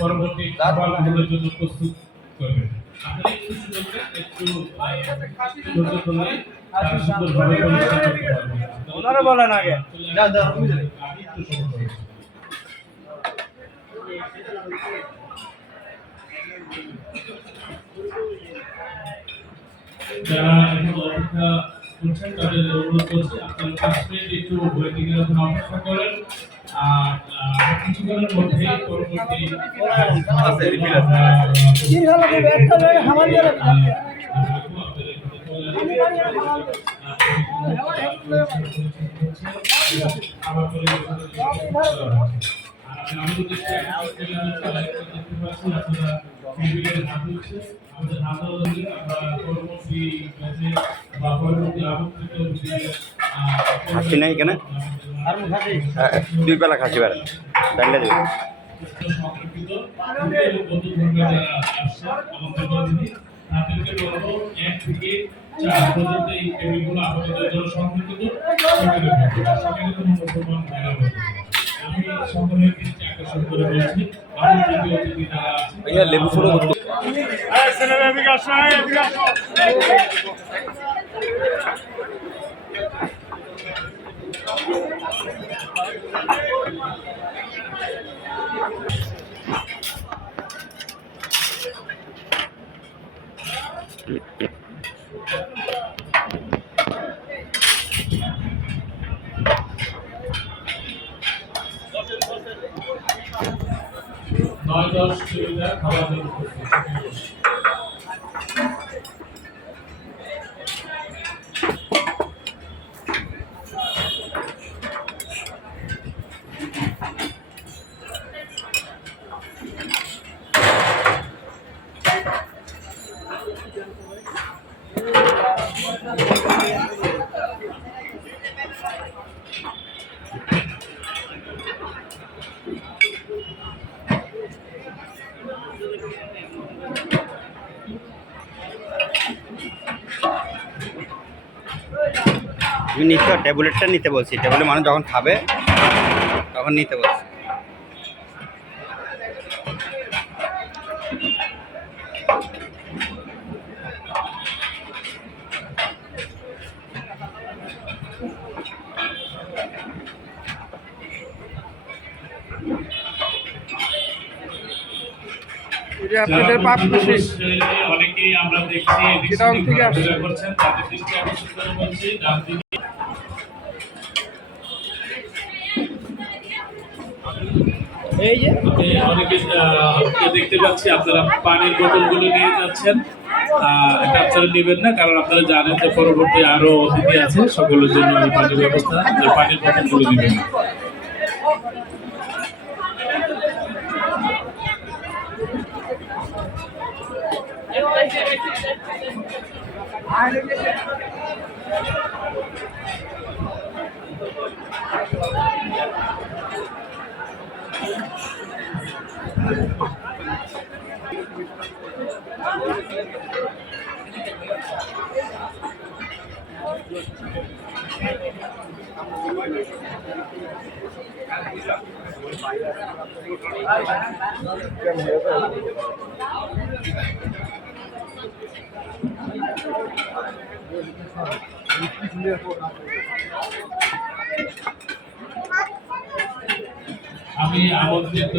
পরবর্তী খাবারগুলোর জন্য প্রস্তুত করবে। আপনারা একটু একটু সুন্দরভাবে পরিবেশন করতে পারবেন। ওনারা বলেন আগে একটু সময় যারা এখন অপেক্ষা করছেন তাদের অনুরোধ করছি আপনারা 5 মিনিট একটু ওয়েটিং এর জন্য অপেক্ষা করেন। আর কিছুক্ষণের মধ্যে পরবর্তী আছে রিফিল আছে তিন হলো দেবে একটা লয়ে হামাল দিয়ে রাখবেন। আমাদের দেখতে পাচ্ছি আপনারা টিভিতে হাত দিচ্ছে আমাদের হাত ধরে আমরা পরবর্তী ম্যাচে বা পরবর্তী আমন্ত্রিত খাসি নাই কেন দুই বেলা খাসি বেড়া ব্যান্ডে দেবে সংরক্ষিত বন্ধু যারা আসছে আমাদের প্রতিনিধি তাদেরকে বলবো 1 থেকে 4 পর্যন্ত এই টেবিলগুলো আপনাদের জন্য সংরক্ষিত সেখানে কোনো মুসলমান ভাইরা বলবে আমি সকলের দৃষ্টি আকর্ষণ করে বলছি আমার তৃতীয় অতিথি যারা আছে ভাইয়া লেবু শুরু করতে ছেলেরা এদিকে আসো এদিকে আসো নয় 10 কিলোমিটার খাবার জন্য নিতে ট্যাবলেটটা নিতে বলছি ট্যাবলেট মানুষ যখন খাবে তখন নিতে বলছি আপনাদের পাপ খুশি অনেকেই আমরা দেখছি এদিক থেকে আসছে করছেন তাদের দৃষ্টি আকর্ষণ করে বলছি ডান দিকে এই যে অনেকে দেখতে পাচ্ছি আপনারা পানির বোতলগুলো নিয়ে যাচ্ছেন এটা আপনারা নেবেন না কারণ আপনারা জানেন যে পরবর্তী আরো অতিথি আছে সকলের জন্য পানির ব্যবস্থা পানির বোতলগুলো নেবেন আমি আমন্ত্রিত